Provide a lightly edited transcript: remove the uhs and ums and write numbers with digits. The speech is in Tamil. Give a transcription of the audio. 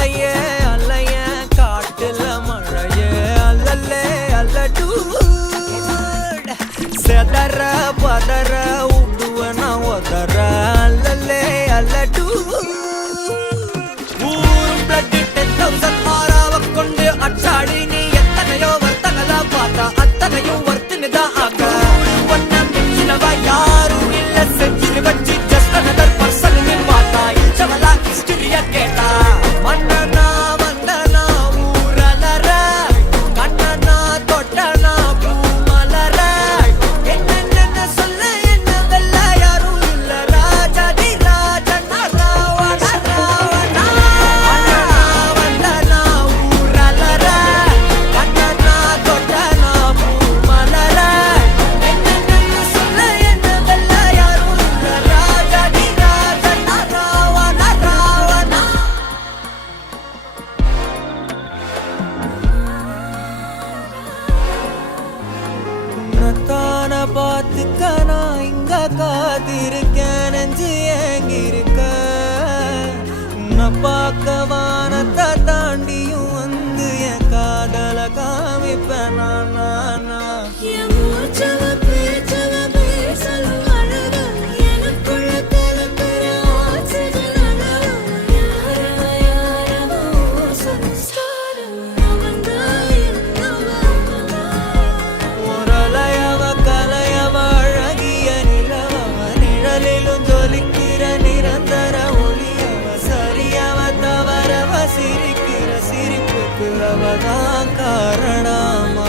அலையே அலைய காட்டுல மழையே அல்லல்லே அல்லடு செதற பதற உடுவன ஒதற அல்லல்லே அல்லடு ஊரும் பிளட் 10,000 ஆறாவ கொண்டு அச்சாடி நீ எத்தனையோ வர்த்தகலா பார்த்தா அத்தனையும் வர்த்தினுதான் ஆக ஒன்ன மிஞ்சினவ யாரும் இல்ல செஞ்சிரு வச்சு ஜஸ்ட் அனதர் பர்சன் பார்த்தா இச்சவலா ஹிஸ்டரிய கேட்டா மன்னனா வந்தனா ஊரலற கண்ணனா தொட்டனா பூமலற என்ன சொல்ல என்ன வெல்ல யாரும் இல்ல ராஜாதி ராஜனா ராவண ராவணா வந்தனா ஊரலற கண்ணனா தொட்டனா பூமலற என்ன சொல்ல என்ன வெல்ல யாரும் இல்ல ராஜாதி ராஜனா ராவண ராவணா உன்னத்தான பார்த்துக்க நான் இங்க காத்திருக்கேன் நெஞ்சு ஏங்கிருக்க உன்னை பார்க்க வானத்தை தாண்டியும் வந்து என் காதல காமிப்பேன் நான் என் மூச்சவ பேச்சவ பேசலும் அழகு எனக்குள்ள கலக்கிற ஆக்சிஜன் அளவு யாரவோ சன்ஸ்டார் அவன்தான் என்னவா முரளையவ கலையவ அழகிய நிலவவ நிழலிலும் ஜொலிக்கிற நிரந்தர ஒளியவ சரியவ தவறவ சிரிக்கிற சிரிப்புக்கு அவதான் காரணமா